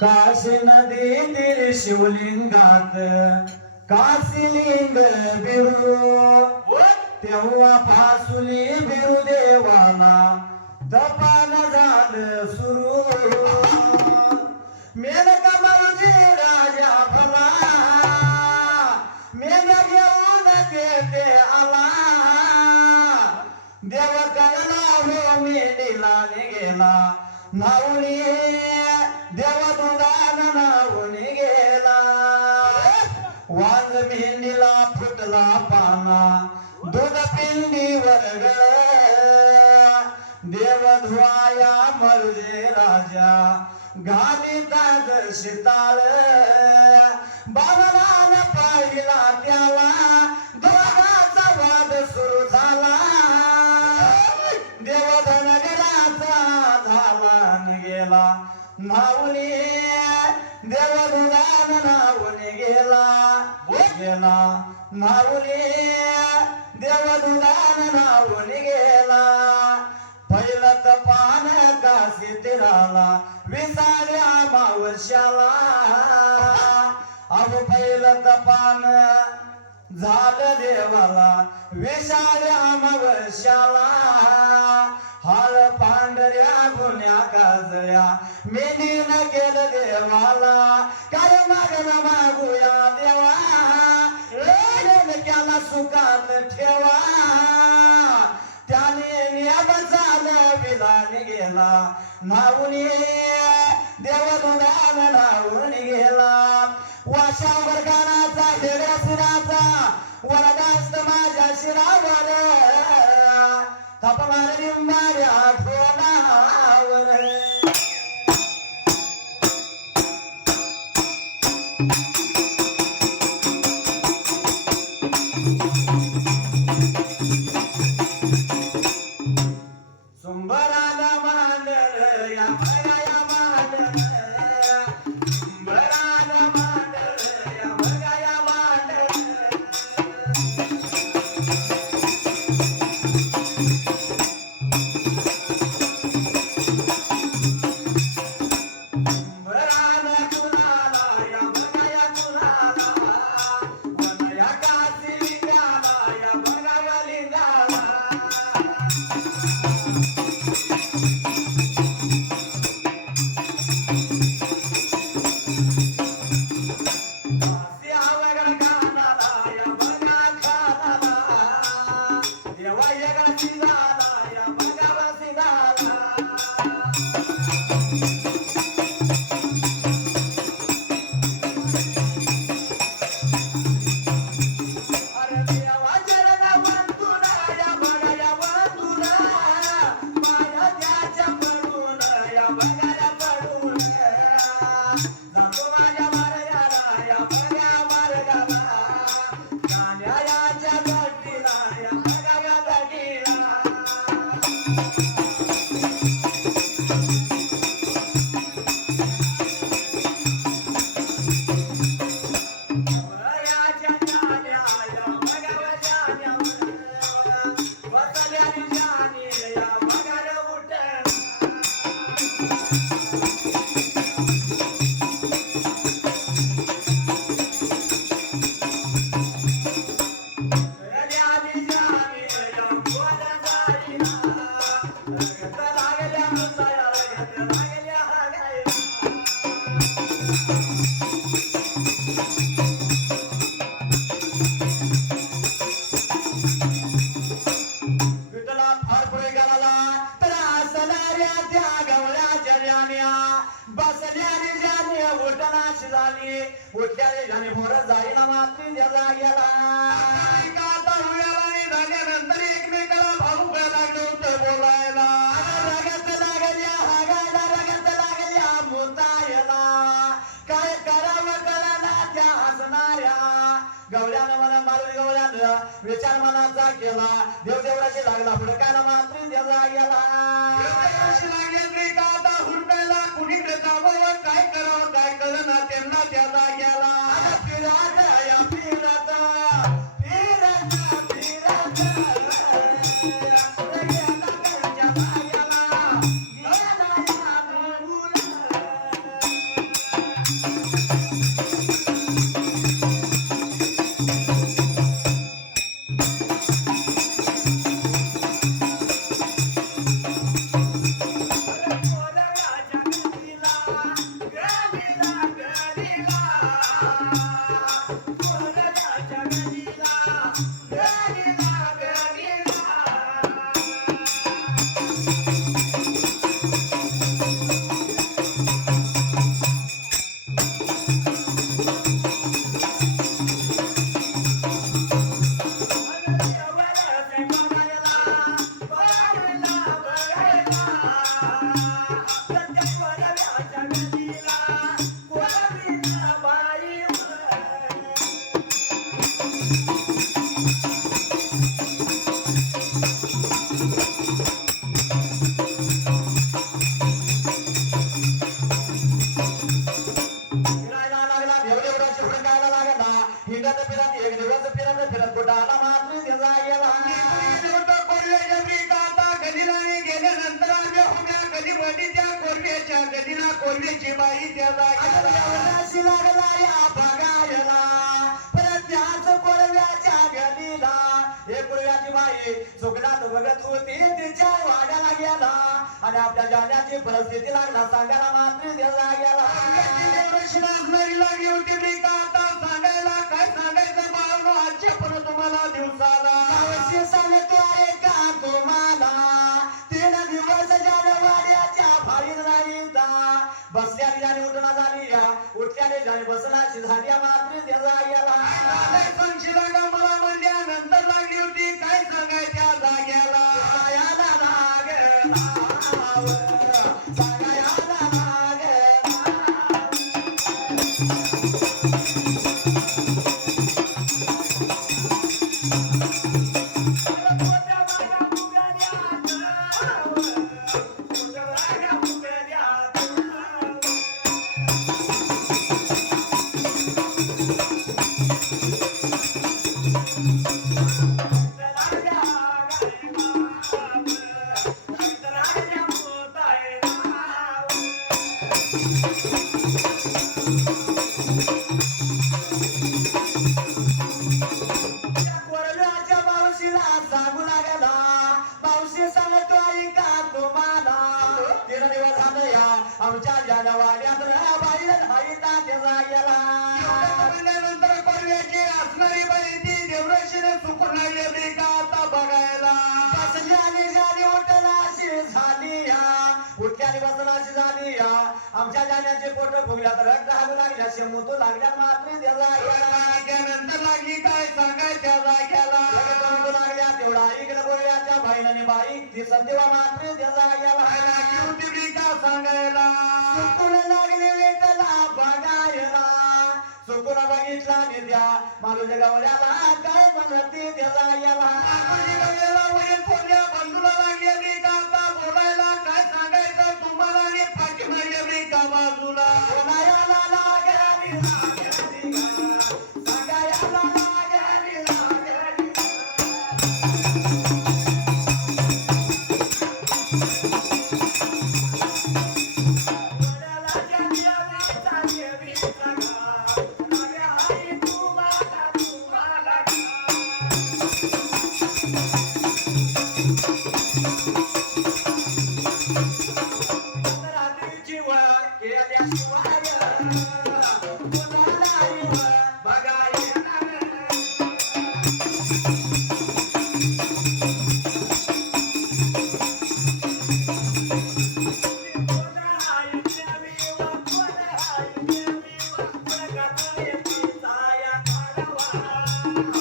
काशी नदी तीर शिवलिंगात काशीलिंग बिरू. तेव्हा फासुली बिरू देवाला तपान झालं सुरू. मेनका मरुजी राजा भला मेन घेऊन ते आला. देव कळला हो मेनीला गेला. नावणी पाना पाना दूध पिंडी वर्ग देव धुवाया मर्जे राजा गाली ताज शिताळ. बाला पान झालं देवाला. विसाऱ्या मग शाला हाल पांढऱ्या गुन्ह्या काजळ्या न केलं देवाला. काय मागणं मागूया देवा? केला सुखात ठेवा. त्याने नियम झालं बिलाने गेला नावून देवदुदान नाऊन गेला. वाशा वर्गानाचा वेगळ्या सुराचा वरदास्त माझ्या शिरावर. थपवार निंबाऱ्या ठोणावर विचार मनाचा केला. देवदेवराशी लागला पुढे काय मात्र देवला गेला. कोल्हेची बाई त्या जाग्याला देवराशी लागला या बघायला परत त्याच कोरव्याच्या गलीला. हे कोरव्याची बाई सुगडात बघत होती तिच्या वाड्याला गेला. आणि आपल्या जाण्याची परिस्थिती लागला सांगायला मात्र त्याला गेला. नाचणारी लागली होती मी का आता सांगायला? काय सांगायचं बाळांनो आजच्या पण तुम्हाला दिवसाला. सांगतो आहे का तुम्हाला? बसल्याने जाणे उठणा झाली या. उठल्याने जाणे बसण्याची झाली या मात्र त्याला मला म्हणल्यानंतर लागली होती. काय सांगायच्या जाग्याला हाईता त्याला गेला. म्हणल्यानंतर परव्याची असणारी बाई ती देवराशीने चुकून लागली का आता बघायला? बसल्याने झाली उठलाशी झाली या. उठल्याने बसलाशी झाली या. आमच्या जाण्याचे फोटो फुगल्यात रक्त हागू लागल्या शेमूतू लागल्या मात्र त्याला गेला. त्यानंतर लागली काय सांगायच्या जाग्याला? जगदंब लागल्या तेवढा इकडे बोलल्याच्या बाईने बाई ती संदेवा मात्र त्याला गेला. का सांगायला? सुकून लागले सुकून बघितला निद्या मालूच्या आला काय म्हणते त्याला याला? आकुजी गवळ्याला वडील कोणत्या बंधूला लागली का आता बोलायला? काय सांगायचं तुम्हाला? आणि पाठीमागे मी का बाजूला? Thank you.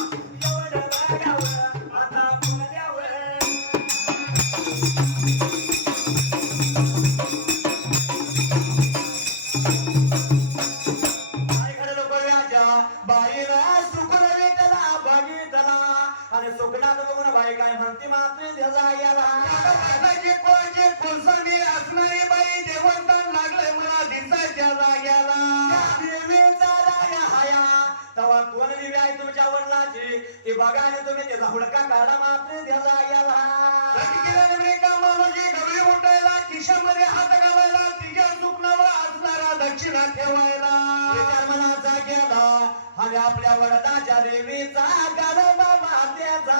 आपल्या वडिलाच्या देवीचा गाडोबा मात्याचा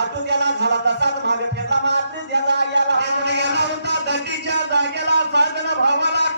आटू त्याला झाला तसाच मागे फिरला मात्र त्याला याला गेला होता दंडीच्या जागेला साधन भावाला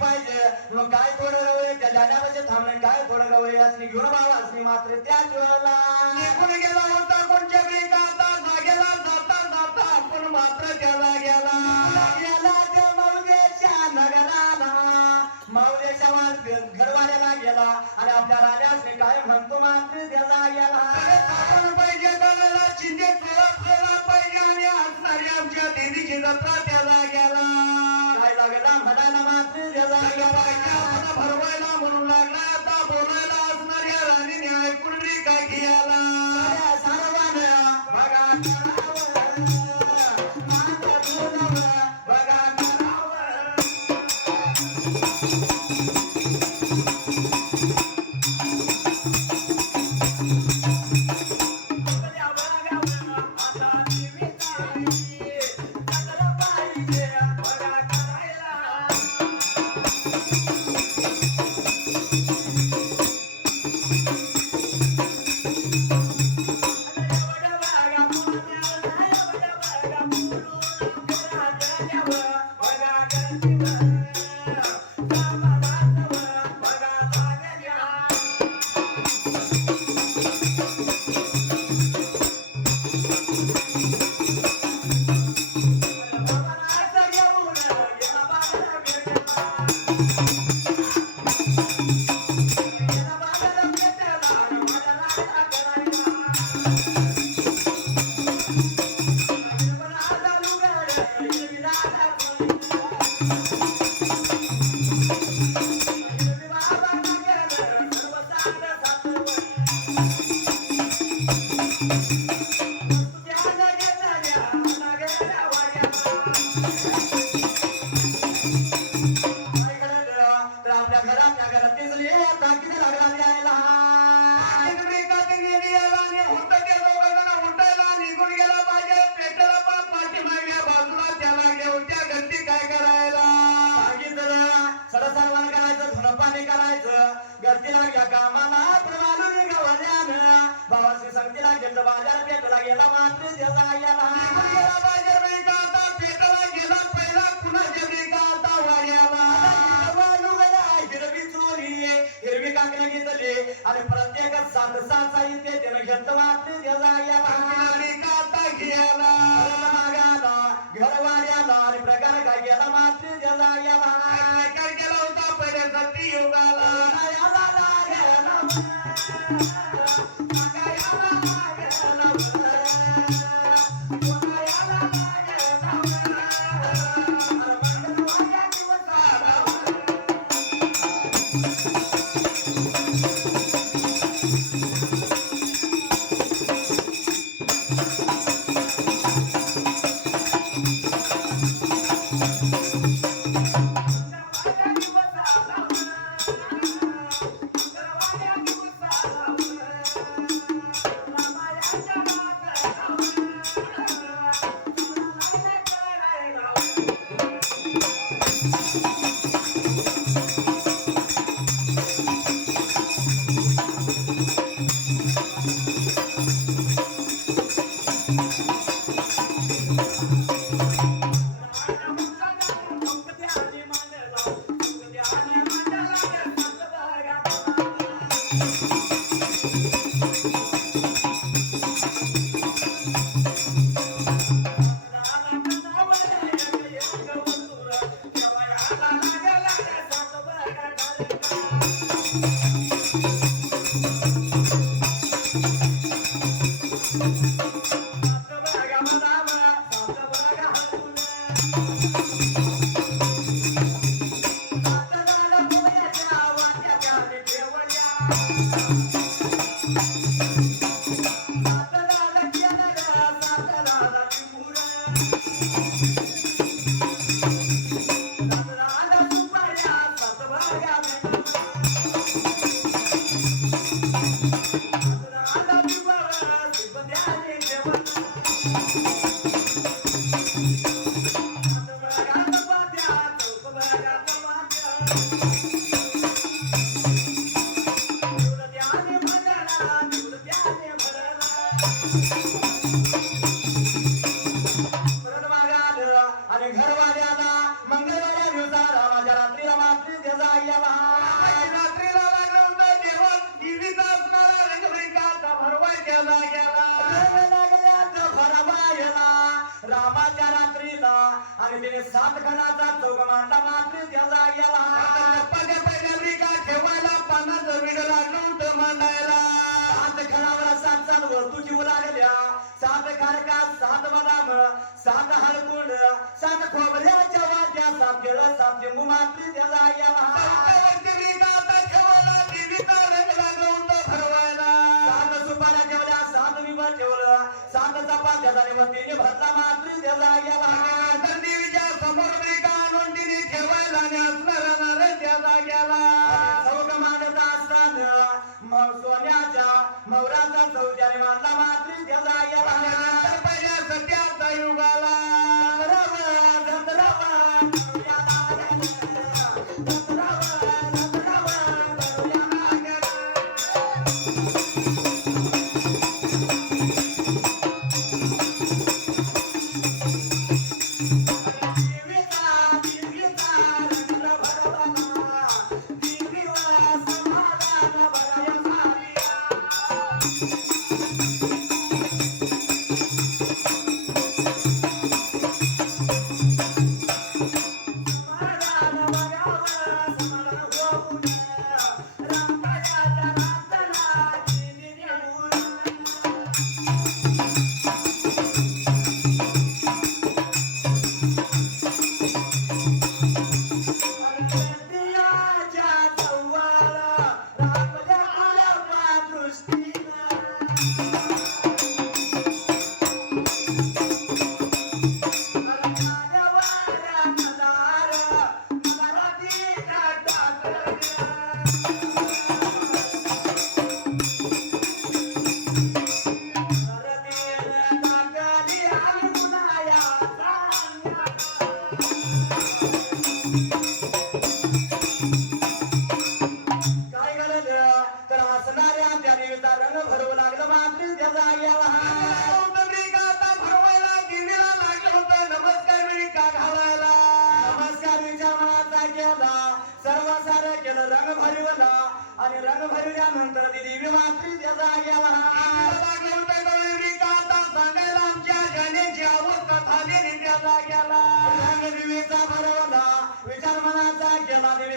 पाहिजे. मग काय थोडं रवळे त्या जाण्यापाशी थांबणे काय थोडं रवळे असणे घेऊन बाबा असणे मात्र त्याच वेळेला निघून गेला होता कोणच्या बी गाता जागेला जाता जाता आपण मात्र त्याला गेला. गेला त्या नगराला. घरवाल्याला गेला. आणि आपल्या राजाने काय म्हणतो? मात्र अरे गेला पाहिजे तुला पाहिजे आणि असणारी आमच्या देवीची जत्रा त्याला गेला. काय लागला म्हणायला मात्र भरवायला म्हणून लागला आता बोलायला असणाऱ्या राणीने ऐकून रे काय घ्यायला सर्वांना. बघा करायचं गर्दीला घ्या कामाला प्रमाणून गवल्यानं भावाची संगतीला घेतलं बाजार पेटला गेला मात्र त्याचा निघून सात सुपाऱ्या ठेवल्या सात विवा ठेवलं सात चपात्या झाली मग तिने भरला मात्र त्या जाग्याला तर देवीच्या समोर आणून तिने ठेवायला न्यासणारा नारळ त्या जाग्याला चौक मांडत असताना मग सोन्याच्या मौराचा चौक्याने मांडला मात्र त्या जाग्याला नंतर Ayubala!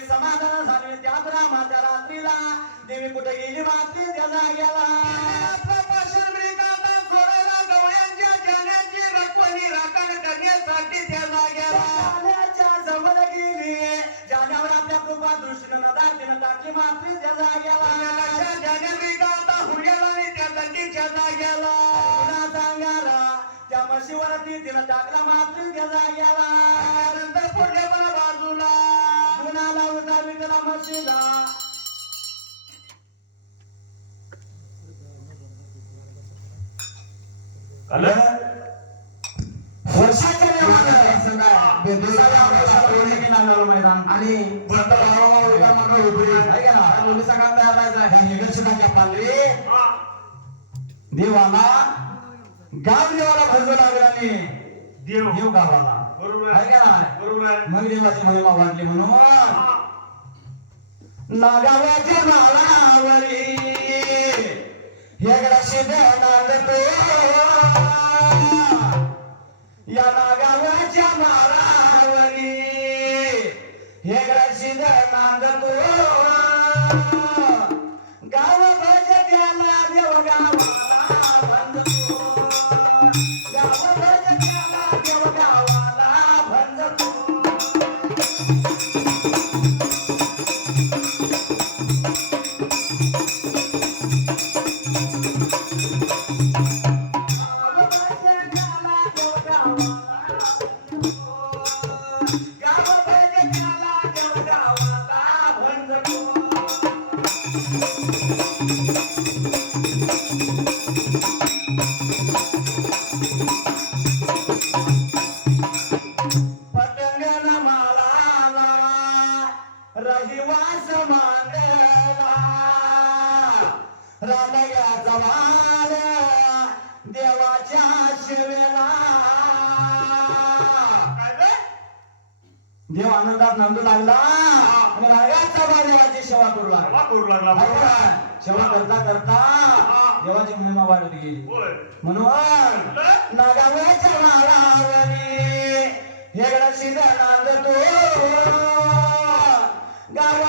समाधान झाली त्याच रामाच्या रात्रीला. देवी कुठे गेली मात्र त्या सोडायला गवळ्यांच्या जाण्याची रखवणी राखण करण्यासाठी त्या जवळ गेली. जाण्यावर आपल्या कृपा दृष्टीनं नदातीनं टाकली मात्र त्या आता हुड्याला आणि त्या त्या म्हशीवरती तिनं टाकला मात्र त्या जाग्याला नंतर पुढल्या पण आणि देवाला गाव देवाला भजू लागला देव. देव गावाला. बरोबर. आहे का नाही? बरोबर. मग देवाची महिमा वाढली म्हणून. नागावाच्या माळावरी हेगडा शिद नांदतो या नागावाच्या माळावरी हेगडा शिद नांदतो देव आनंदात नांदू लागला. देवाची सेवा करू लागला. सेवा करू लागला. करता करता देवाची महिमा वाढत गेली. म्हणून नागावच्या माळावरी हेगडा शिदनांद तो गावाभरच्या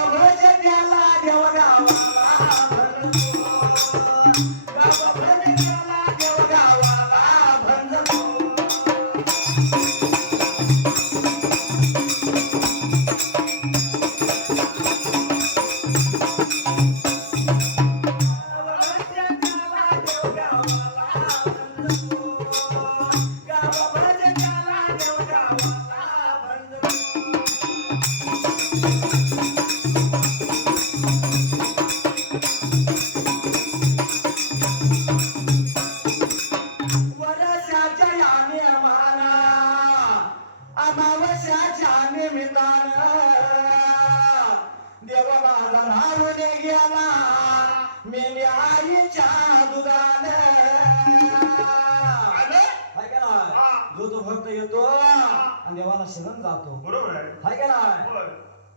जो तो भक्त येतो आणि देवाला शरण जातो. बरोबर आहे हाय का नाही होय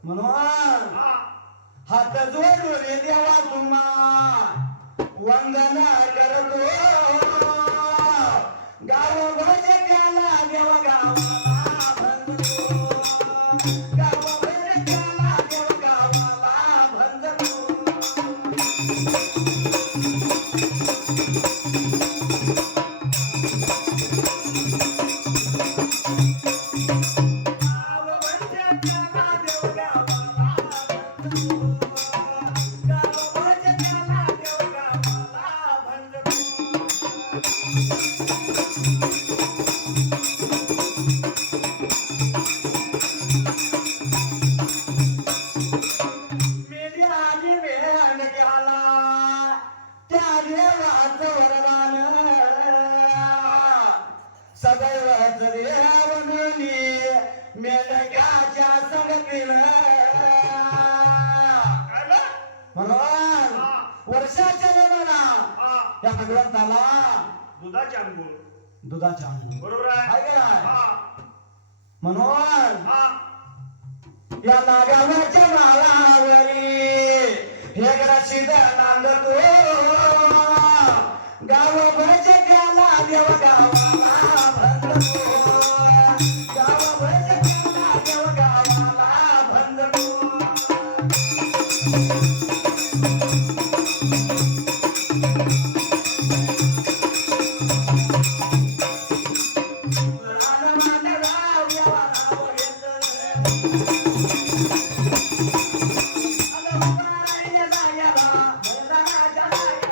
म्हणून हा हात जोडून देवा तुम्हा. वंदना करतो. गाव म्हणजे भजकाला देव गाव वर्षाच्या वेळेला या भगवंताला दुधाचे अंघोळ दुधाच्या अंघोळ. बरोबर आहे? हा. म्हणून या नागावरच्या माळावरी हे ग्रसिद नांदतो गाव भजकाला देव गाव